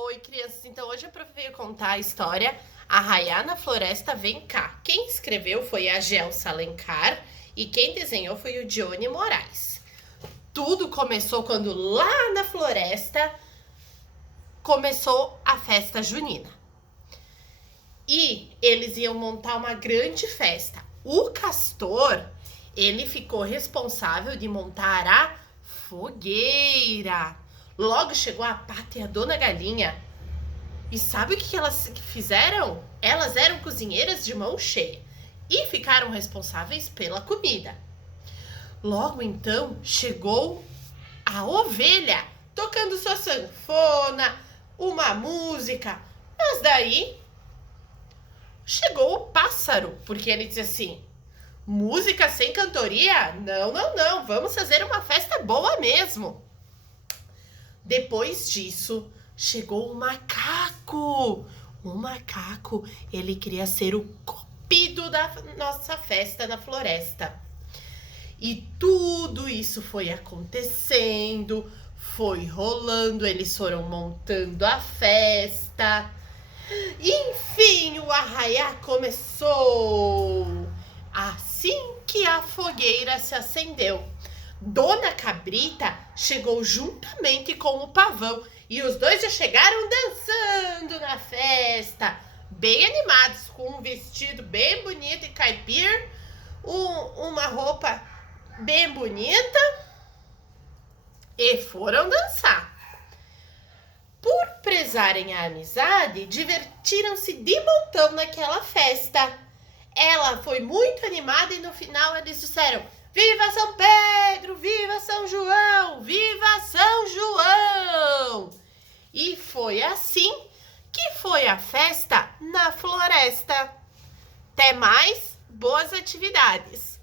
Oi, crianças. Então, hoje eu venho contar a história Arraiá na Floresta Vem Cá. Quem escreveu foi a Gelsa Alencar e quem desenhou foi o Dione Moraes. Tudo começou quando lá na floresta começou a festa junina. E eles iam montar uma grande festa. O Castor, ele ficou responsável de montar a fogueira. Logo chegou a Pata e a Dona Galinha. E sabe o que elas fizeram? Elas eram cozinheiras de mão cheia e ficaram responsáveis pela comida. Logo então chegou a ovelha tocando sua sanfona, uma música. Mas daí chegou o pássaro, porque ele disse assim: música sem cantoria? Não, não, não, vamos fazer uma festa boa mesmo. Depois disso, chegou o macaco. O macaco, ele queria ser o cupido da nossa festa na floresta. E tudo isso foi acontecendo, foi rolando, eles foram montando a festa. Enfim, o arraiá começou. Assim que a fogueira se acendeu, Dona Cabrita chegou juntamente com o Pavão e os dois já chegaram dançando na festa, bem animados, com um vestido bem bonito e caipira, uma roupa bem bonita, e foram dançar. Por prezarem a amizade, divertiram-se de montão naquela festa. Ela foi muito animada e no final eles disseram: viva São Pedro, viva São João, viva São João! E foi assim que foi a festa na floresta. Até mais, boas atividades!